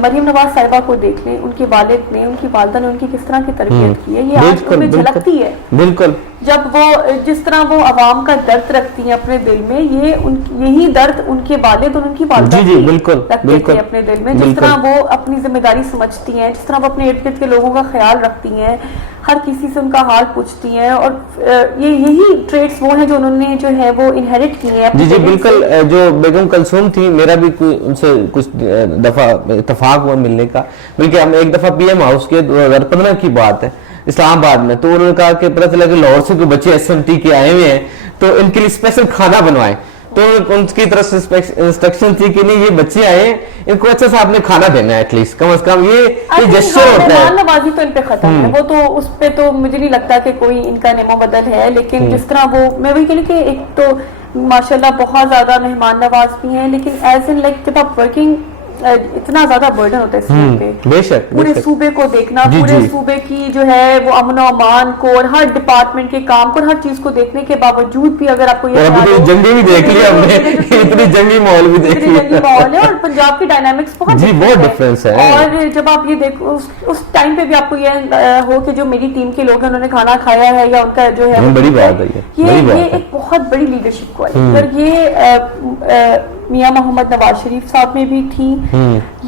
مریم نواز صاحبہ کو دیکھ لیں, ان کے والد نے, ان کی والدہ نے ان کی کس طرح کی تربیت کی ہے, یہ آج ان میں جھلکتی ہے. بالکل, جب وہ جس طرح وہ عوام کا درد رکھتی ہیں اپنے دل میں, یہی درد ان کے والد اور ان کی والدہ رکھتے تھے اپنے دل میں. جس طرح وہ اپنی ذمہ داری سمجھتی ہیں, جس طرح وہ اپنے ارد گرد کے لوگوں کا خیال رکھتی ہیں, ہر کسی سے ان کا حال پوچھتی ہیں, اور یہی ٹریٹس وہ ہیں جو انہوں نے جو ہے وہ انہیرٹ کی ہیں. جی بالکل. جو بیگم کلثوم تھی, میرا بھی ان سے کچھ دفعہ اتفاق ہوا ملنے کا, بلکہ ہم ایک دفعہ پی ایم ہاؤس کے 2015 کی بات ہے اسلام آباد میں, تو انہوں نے کہا کہ پتہ چلا کہ لاہور سے کوئی بچے ایس ایم ٹی کے آئے ہوئے ہیں تو ان کے لیے اسپیشل کھانا بنوائیں. تو ان کی طرف سے انسٹرکشن تھی کہ نہیں, یہ بچے آئے ہیں, ان کو اچھا سا آپ نے کھانا دینا ہے ایٹ لیسٹ, کم از کم یہ جسچر ہوتا ہے. مہمان نوازی تو ان پہ ختم ہے, وہ تو اس پہ تو مجھے نہیں لگتا کہ کوئی ان کا نمو بدل ہے. لیکن جس طرح وہ, میں وہی کہہ رہی کہ ایک تو ماشاءاللہ بہت زیادہ مہمان نواز بھی ہیں, لیکن ایز ان لائک جب آپ ورکنگ اتنا زیادہ برڈن ہوتا ہے اس پہ, بے شک پورے صوبے کو دیکھنا, پورے صوبے کی جو ہے وہ امن و امان کو, اور ہر ڈپارٹمنٹ کے کام کو, ہر چیز کو دیکھنے کے باوجود بھی اگر آپ کو یہ جنگی بھی دیکھ لیا ہم نے, اتنی جنگی ماحول بھی دیکھ لیا, جنگی ماحول ہے, اور پنجاب کی ڈائنامکس بہت ڈفرینس ہے. اور جب آپ یہ دیکھو اس ٹائم پہ بھی آپ کو یہ ہو کہ جو میری ٹیم کے لوگ ہیں انہوں نے کھانا کھایا ہے, یا ان کا جو ہے بڑی بات ہے, یہ ایک بہت بڑی لیڈرشپ کوالٹی. اور یہ میاں محمد نواز شریف صاحب میں بھی تھی,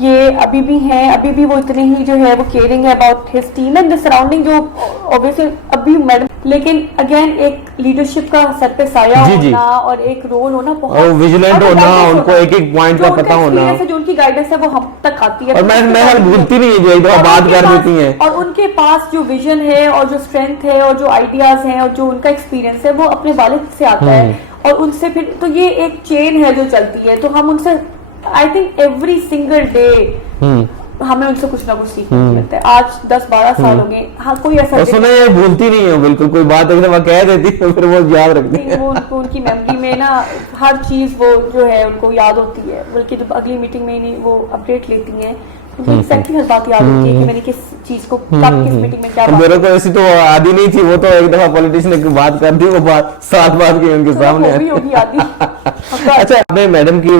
یہ ابھی بھی ہیں, ابھی بھی وہ اتنے ہی جو ہے وہ کیئرنگ ہے about his team and the surrounding, جو اوبویسلی ابھی میڈم, لیکن اگین ایک لیڈرشپ کا سر پہ سایہ ہونا اور ایک رول ہونا, بہت ویجیلنٹ ہونا, ان کو ایک ایک پوائنٹ کا پتہ ہونا, جو ان کی گائیڈنس ہے وہ ہم تک آتی ہے, اور میں بھولتی نہیں ہے جو بات کر دیتی ہیں, اور ان کے پاس جو ویژن ہے اور جو اسٹرینتھ ہے اور جو آئیڈیاز ہیں اور جو ان کا ایکسپیرینس ہے وہ اپنے والد سے آتا ہے, اور ان سے پھر تو یہ ایک چین ہے جو چلتی ہے. تو ہم ان سے I think every single day ہمیں ان سے کچھ نہ کچھ سیکھنے کو ملتا ہے. آج 10-12 سال ہو گئے, ہاں کوئی ایسا سنا ہے بھولتی نہیں ہے بالکل, کوئی بات ایک دفعہ کہہ دیتی ہے پھر وہ یاد رکھتی ہے, وہ ان کی میموری میں نا ہر چیز وہ جو ہے ان کو یاد ہوتی ہے, بلکہ جب اگلی میٹنگ میں نہیں وہ اپڈیٹ لیتی ہیں ایگزیکٹلی ہر بات یاد ہوتی ہے کہ میں نے کس چیز کو کب کس میٹنگ میں کیا بات. میرے کو ایسی تو عادی نہیں تھی, وہ تو ایک دفعہ پولیٹیشین نے بات کر دی, وہ بات 7 بات کی ان کے سامنے. اچھا, آپ نے میڈم کی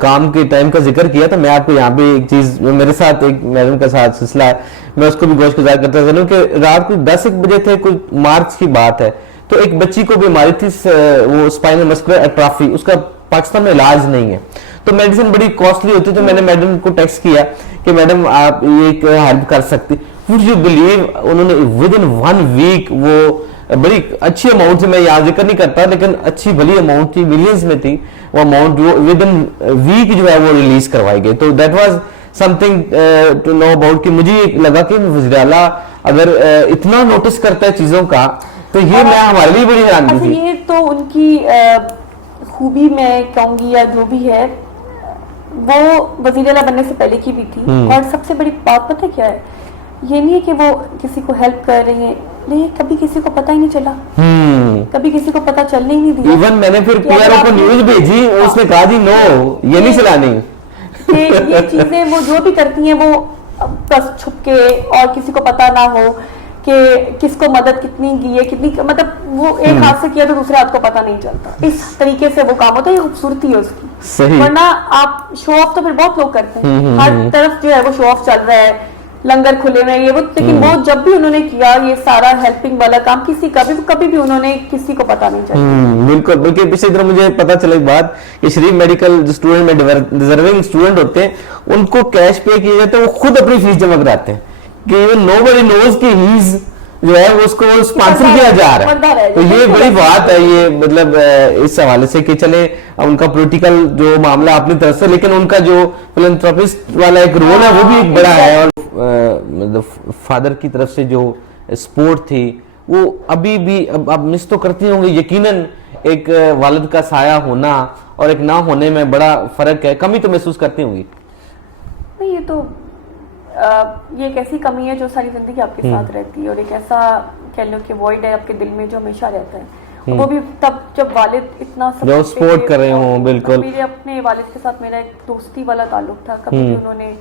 کام کے ٹائم کا ذکر کیا, تو میں آپ کو یہاں پہ ایک چیز, میرے ساتھ ایک میڈم کا ساتھ سلسلہ ہے, میں اس کو بھی گوش گزار کرتا چلوں کہ رات کو 10-1 بجے تھے, کوئی مارچ کی بات ہے, تو ایک بچی کو بیماری تھی وہ اسپائنل مسکولر ایٹرافی, اس کا پاکستان میں علاج نہیں ہے, تو میڈیسن بڑی کاسٹلی ہوتی, تو میں نے میڈم کو ٹیکسٹ کیا کہ میڈم آپ یہ ہیلپ کر سکتی. وڈ یو بلیو, انہوں نے ود ان 1 ویک وہ بڑی اچھی اماؤنٹ تھی, میں یہاں ذکر نہیں کرتا لیکن اچھی بڑی اماؤنٹ تھی, ملینز میں تھی وہ اماؤنٹ, جو ود ان ویک جو ہے وہ ریلیز کروائی گئی. تو that was something to know about, کہ مجھے لگا کہ وزیر اعلیٰ اگر اتنا نوٹس کرتا ہے چیزوں کا, تو یہ میں ہمارے لیے بڑی حیرانی تھی. یہ تو ان کی خوبی میں کہوں گی, یا جو بھی ہے, وہ وزیر اعلیٰ بننے سے پہلے کی بھی تھی. اور سب سے بڑی بات پتہ کیا ہے, یہ نہیں ہے کہ وہ کسی کو ہیلپ کر رہے ہیں, نہیں, کبھی کسی کو پتہ ہی نہیں چلا, کبھی کسی کو پتہ چلنے ہی نہیں دیا. ایون میں نے پھر پی آر او کو نیوز بھیجی, اس نے کہا جی نو, یہ نہیں چلانی. یہ چیزیں وہ جو بھی کرتی ہیں وہ بس چھپ کے, اور کسی کو پتہ نہ ہو کہ کس کو مدد کتنی کی ہے, کتنی, مطلب وہ ایک ہاتھ سے کیا تو دوسرے ہاتھ کو پتہ نہیں چلتا. اس طریقے سے وہ کام ہوتا ہے, یہ خوبصورتی ہے اس کی. ورنہ آپ شو آف تو پھر بہت لوگ کرتے ہیں, ہر طرف جو ہے وہ شو آف چل رہا ہے, لنگر کھلے ہوئے یہ وہ, لیکن وہ جب بھی انہوں نے کیا یہ سارا ہیلپنگ والا کام, کبھی بھی انہوں نے کسی کو پتہ نہیں چلا. بالکل, بلکہ پچھلی طرح مجھے پتا چلا ایک بات کہ شریف میڈیکل جو اسٹوڈنٹ میں ڈیزرونگ اسٹوڈنٹ ہوتے ہیں, ان کو کیش پے کیا جاتا ہے, وہ خود اپنی فیس جمع کراتے ہیں, کہ نو بڈی نوز کہ ہیز جو ہے اس کو اسپانسر کیا جا رہا ہے. تو یہ بڑی بات ہے, یہ مطلب اس حوالے سے کہ چلے ان کا پولیٹیکل جو معاملہ اپنی طرف سے, لیکن ان کا جو فلنتھراپسٹ والا ایک رول ہے وہ بھی ایک بڑا ہے. اور فادر کی طرف سے جو سپورٹ تھی وہ ابھی بھی اب مس تو کرتی ہوں گے یقیناً, ایک والد کا سایہ ہونا اور ایک نہ ہونے میں بڑا فرق ہے, کمی تو محسوس کرتی ہوں گی. یہ تو یہ ایک ایسی کمی ہے جو ساری زندگی آپ کے ساتھ رہتی ہے, اور ایک ایسا کہہ لو کہ وائڈ ہے آپ کے دل میں جو ہمیشہ رہتا ہے, وہ بھی تب جب والد اتنا سپورٹ کر رہے ہوں. بالکل, میرے اپنے والد کے ساتھ میرا ایک دوستی والا تعلق تھا, کبھی بھی انہوں نے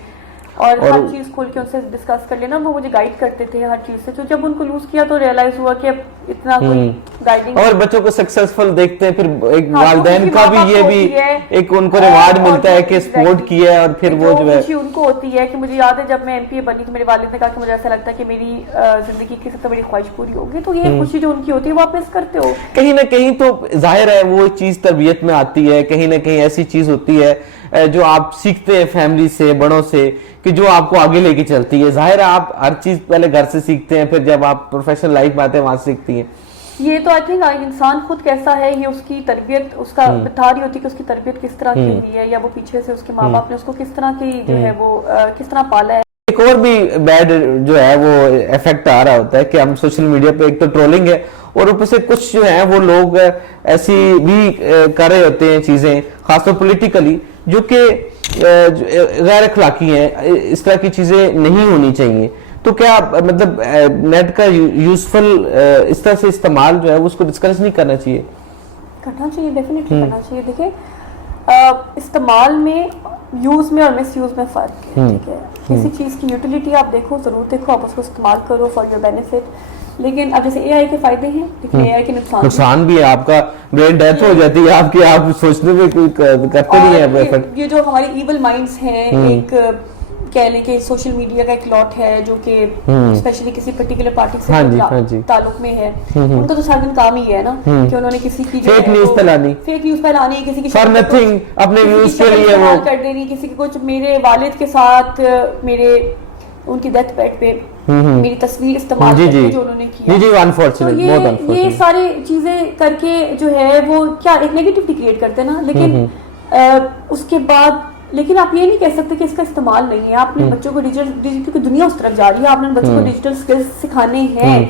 اور ہر چیز کھول کے ان سے ڈسکس کر لینا. وہ مجھے گائیڈ کرتے تھے ہر چیز سے. تو جب ان کو لوز کیا تو ریئلائز ہوا کہ اب اتنا کوئی گائیڈنگ. اور بچوں کو سکسیسفل دیکھتے ہیں پھر ایک والدین کا بھی یہ بھی ایک ان کو ریوارڈ ملتا ہے کہ سپورٹ کیا ہے. اور پھر وہ جو ہے خوشی ان کو ہوتی ہے کہ مجھے یاد ہے جب میں ایم پی اے بنی تو میرے والد نے کہا کہ مجھے ایسا لگتا ہے کہ میری زندگی کی سب سے بڑی خواہش پوری ہوگی. تو یہ خوشی جو ان کی ہوتی ہے وہ آپ مس کرتے ہو. کہیں نہ کہیں تو ظاہر ہے وہ چیز تربیت میں آتی ہے. کہیں نہ کہیں ایسی چیز ہوتی ہے جو آپ سیکھتے ہیں فیملی سے, بڑوں سے, کہ جو آپ کو آگے لے کے چلتی ہے. ظاہر ہے آپ ہر چیز پہلے گھر سے سیکھتے ہیں, پھر جب آپ پروفیشنل لائف میں آتے ہیں وہاں سے سیکھتی ہیں. یہ تو آئی تھنک انسان خود کیسا ہے یہ اس کی تربیت اس کا بتا رہی ہوتی ہے کہ اس کی تربیت کس طرح کی ہوئی ہے, یا وہ پیچھے سے اس کے ماں باپ نے اس کو کس طرح کی جو ہے وہ کس طرح پالا ہے. ایک اور بھی بیڈ جو ہے وہ ایفیکٹ آ رہا ہوتا ہے کہ ہم سوشل میڈیا پہ ایک تو ٹرولنگ ہے, اور اوپر سے کچھ جو ہیں وہ لوگ ایسی بھی کر رہے ہوتے ہیں چیزیں, خاص طور پولیٹیکلی, جو کہ غیر اخلاقی ہیں. اس طرح کی چیزیں نہیں ہونی چاہیے. تو کیا مطلب نیٹ کا یوزفل اس طرح سے استعمال جو ہے اس کو ڈسکریج نہیں کرنا چاہیے؟ کرنا چاہیے, ڈیفینیٹلی کرنا چاہیے. دیکھیں استعمال میں, یوز میں اور مس یوز میں فرق ہے. ٹھیک ہے, کسی چیز کی یوٹیلیٹی آپ دیکھو, ضرور دیکھو, آپ اس کو استعمال کرو فار یور بینیفٹ. لیکن اب جیسے اے آئی کے فائدے ہیں, لیکن اے آئی کے نقصان بھی ہے. آپ کا برین ڈیتھ ہو جاتی ہے آپ کی, آپ سوچنے میں کوئی کرتے نہیں ہیں. یہ جو ہماری ایول مائنڈس ہیں, ایک کہہ لیں کہ سوشل میڈیا کا ایک لاٹ ہے جو کہ اسپیشلی کسی پرٹیکولر پارٹی سے تعلق میں ہے, ان کا تو سارا دن کام ہی ہے نا کہ انہوں نے کسی کی فیک نیوز پھیلانی, کسی کی فار نتھنگ اپنے ویوز کے لیے وہ کر دینی, کسی کی کچھ. میرے والد کے ساتھ میرے ان کی ڈیتھ بیڈ پہ میری تصویر استعمال کر کے جو انہوں نے کیا, یہ ساری چیزیں کر کے جو ہے وہ کیا ایک نیگیٹیوٹی کریٹ کرتے ہیں نا. لیکن اس کے بعد لیکن آپ یہ نہیں کہہ سکتے کہ اس کا استعمال نہیں ہے. آپ نے بچوں کو ڈیجیٹل, کیونکہ دنیا اس طرف جا رہی ہے, آپ نے بچوں کو ڈیجیٹل اسکلز سکھانے ہیں.